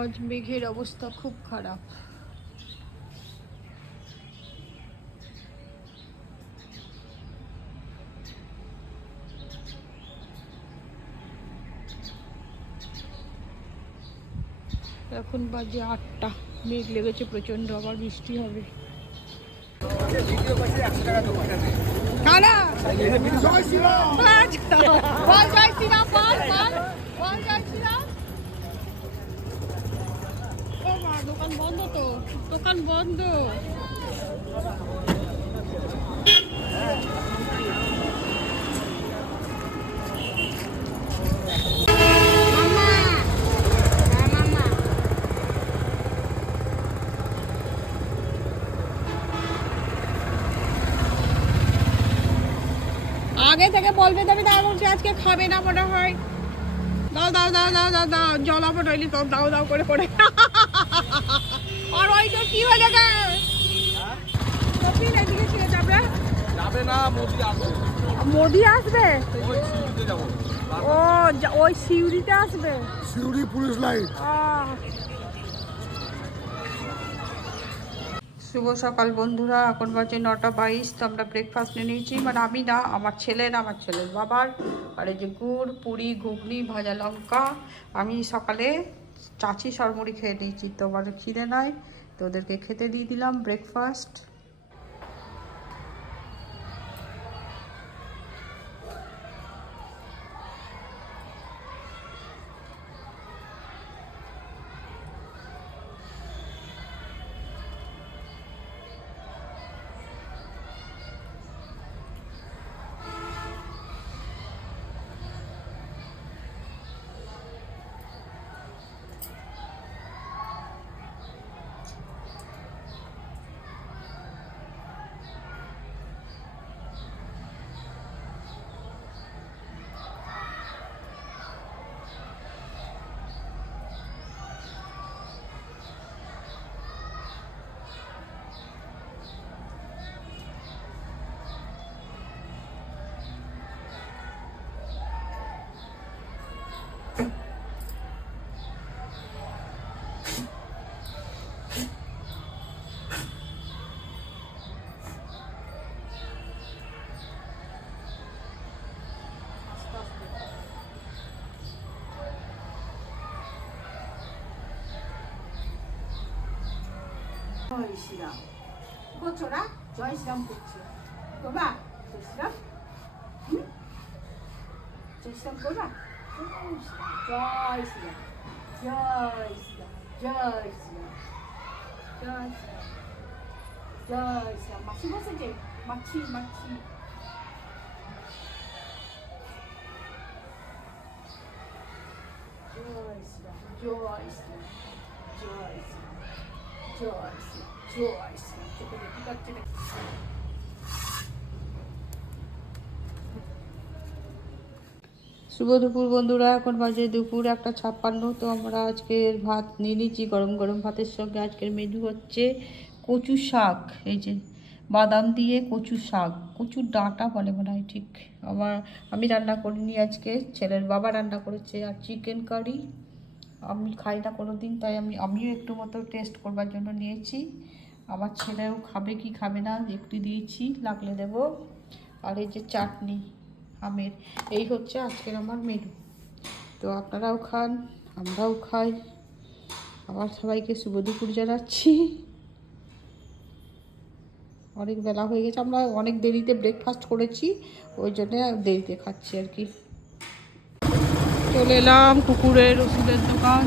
আজ মেঘের অবস্থা খুব খারাপ। এখন বাজে 8টা, মেঘ লেগেছে প্রচন্ড, আবার বৃষ্টি হবে। কারা? জয় শ্রীরাম। বল জয় শ্রীরাম, বল বল বল জয় শ্রীরাম। ও মা, দোকান বন্ধ তো, দোকান বন্ধ। আগে থেকে বলবে তবে তা বলছে আজকে খাবে না মনে হয়। দাও দাও দাও দাও দাও দাও, জল আপট হইলি তো দাও দাও করে করে। আর ওই তো কি হয়ে যাবে? কপিল এদিকে ছিল যাবে? যাবে না, মোদি আসবে। মোদি আসবে? ওই সিউড়িতে যাব। ও ওই সিউড়িতে আসবে? Suri police line. শুভ সকাল বন্ধুরা, এখন বাজে 9:22। তো আমরা ব্রেকফাস্ট নিয়ে নিয়েছি, মানে আমি না, আমার ছেলের বাবার। আর এই যে গুড়, পুরি, ঘুগনি, ভাজা লঙ্কা। আমি সকালে চাচি সরমুড়ি খেয়ে নিয়েছি, তো আমার খিদে নাই, তো ওদেরকে খেতে দিয়ে দিলাম ব্রেকফাস্ট। জয় শ্রীরাম করছো না? জয় শ্রীরাম করছো করবা? জয় শ্রীরাম, জয় শ্রীরাম করবা? জয় শ্রীরাম, জয় শ্রীরাম, জয় শ্রীরাম, জয় শ্রীরাম, জয় শ্রীরাম। মাছি বসেছে, মাছি মাছি। জয় শ্রীরাম, জয় শ্রীরাম, জয় শ্রীরাম, জয় শ্রীরাম, জয় শ্রীরাম। চোখে দেখতে পাচ্ছে না। শুভ দুপুর বন্ধুরা, এখন বাজে দুপুর 1:56। তো আমরা আজকের ভাত নিয়ে নিচ্ছি, গরম গরম ভাতের সঙ্গে আজকের মেনু হচ্ছে কচু শাক। এই যে বাদাম দিয়ে কচু শাক, কচুর ডাঁটা বলে মনে হয়, ঠিক। আমি রান্না করিনি আজকে, ছেলের বাবা রান্না করেছে। আর চিকেন কারি, আমি খাই না কোনো দিন, তাই আমিও একটু মতো টেস্ট করবার জন্য নিয়েছি। আমার ছেলেও খাবে কি খাবে না একটু দিয়েছি, লাগলে দেবো। আর এই যে চাটনি আমের, এই হচ্ছে আজকের আমার মেনু। তো আপনারাও খান, আমরাও খাই। আবার সবাইকে শুভ দুপুর জানাচ্ছি। অনেক বেলা হয়ে গেছে, আমরা অনেক দেরিতে ব্রেকফাস্ট করেছি, ওই জন্যে দেরিতে খাচ্ছি আর কি। চলে এলাম কুকুরের ওষুধের দোকান,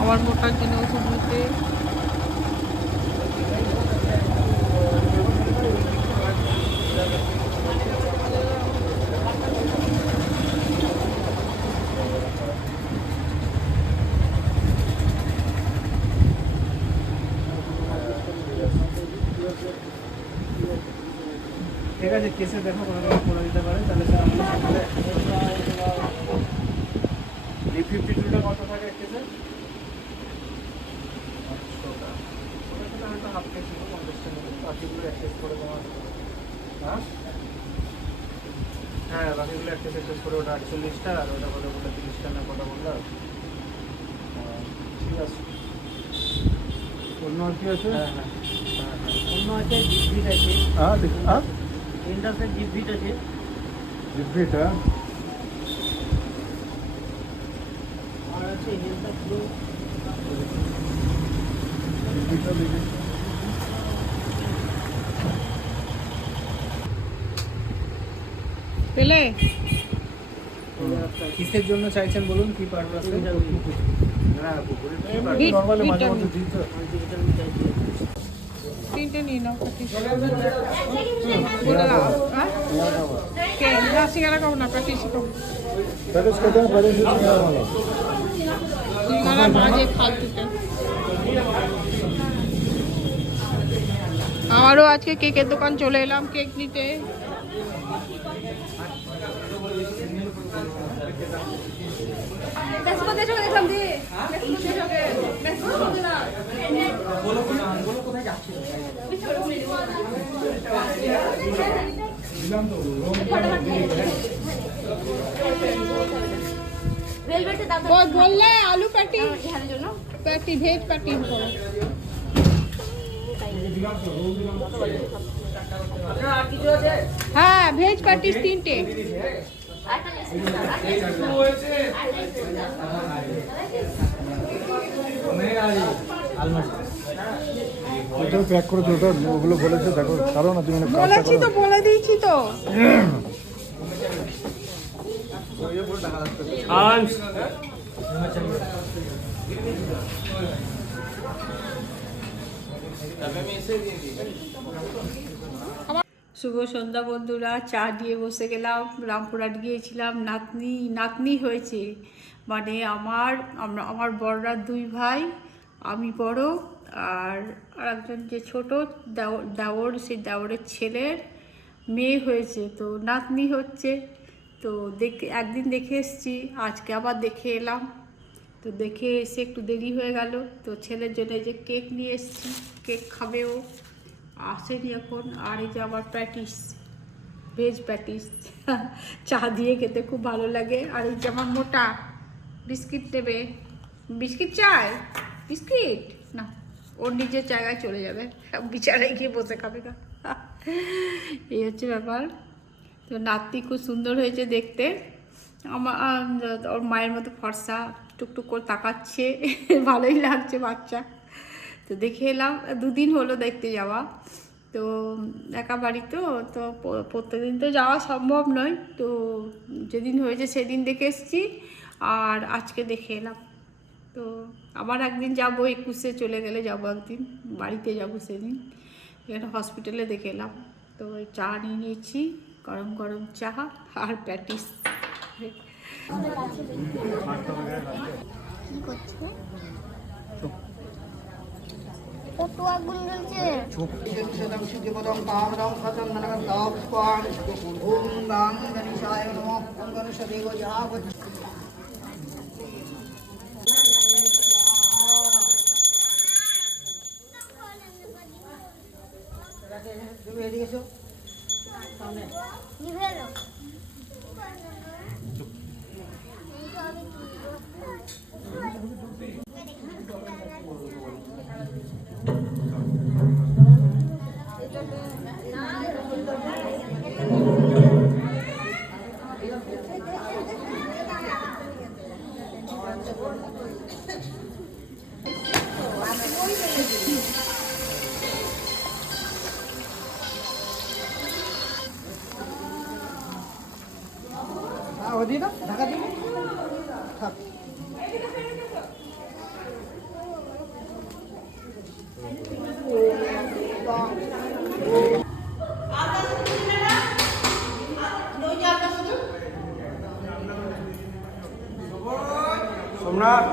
আমার মোটার জন্য ওষুধ নিতে। ঠিক আছে, কেসে দেখো কোনো রকম করে দিতে পারে, তাহলে স্যার আমাদের এই 52টা কত থাকে কেসে? 800টা। ওটা হয়তো হাফ কেস ছিল, 50টা নেবে, বাকিগুলো অ্যাক্সেস করে তোমার। হ্যাঁ, বাকিগুলো অ্যাক্সেস করে, ওটা 48টা, আর ওটা কত বললে 30টা না কত বললো? আসছে। অন্য আর কি আছে? হ্যাঁ হ্যাঁ অন্য আছে জিপভিট আছে, ইন্ডাসের জিপভিট আছে। জিপভিটা আর আছে হেলথ প্রো। জিপভিটা দেখি। পেলে কিসের জন্য চাইছেন বলুন, কি পারপাসে? না পুকুরে কি ভিট- পারপাসে? নরমালি মাঝে ভিটামিন। মাঝে দিই তো। ভিটামিন চাইছি। তিনটে নিয়ে নাও প্যাটিস। বলে দাও হ্যাঁ কে না সিঙ্গারা খাবো না প্যাটিস খাবো। প্যাকেজ কত? প্যাকেজ ভালো। সিঙ্গারা বাজে ফালতুতে। আমারও আজকে কেকের দোকান চলে এলাম কেক নিতে। ওই বললে আলু প্যাটি প্যাটি ভেজ প্যাটি করো। হ্যাঁ ভেজ প্যাটিস তিনটে। ওটা প্যাক করে তো, ওটা ওগুলো বলেছে দেখো, কারণ না তুমি মানে কাজটা বলেছি তো করো। বলে দিয়েছি তো। শুভ সন্ধ্যা বন্ধুরা, চা দিয়ে বসে গেলাম। রামপুরহাট গিয়েছিলাম, নাতনি হয়েছে। মানে আমার বড়রা দুই ভাই, আমি বড়, আর একজন যে ছোট দেওর, সেই দেওরের ছেলের মেয়ে হয়েছে, তো নাতনি হচ্ছে। তো একদিন দেখে এসেছি, আজকে আবার দেখে এলাম। তো দেখে এসে একটু দেরি হয়ে গেল, তো ছেলের জন্য যে কেক নিয়ে এসেছি, কেক খাবে ও, আসেনি এখন। আর এই যে আমার প্যাটিস, ভেজ প্যাটিস চা দিয়ে খেতে খুব ভালো লাগে। আর এই যে আমার মোটা বিস্কিট দেবে, বিস্কিট চাই, বিস্কিট না, ওর নিজের জায়গায় চলে যাবে, বিচারায় গিয়ে বসে খাবে না। এই হচ্ছে ব্যাপার। তো নাতি খুব সুন্দর হয়েছে দেখতে, আমার ওর মায়ের মতো ফর্সা, টুকটুক করে তাকাচ্ছে, ভালোই লাগছে বাচ্চা। তো দেখে এলাম, দুদিন হলো দেখতে যাওয়া। তো একা বাড়ি তো প্রত্যেকদিন তো যাওয়া সম্ভব নয়, তো যেদিন হয়েছে সেদিন দেখে এসেছি, আর আজকে দেখে এলাম। তো আবার একদিন যাবো, 21-এ চলে গেলে যাবো একদিন, বাড়িতে যাবো সেদিন। এখানে হসপিটালে দেখে এলাম। তো ওই চা নিয়ে নিয়েছি, গরম গরম চা আর প্যাটিস। কি করছে? কত আগুন জ্বলছে। কি হলো? দিয়ে দাও, ঢাকা দিয়ে থাক। সোমনাথ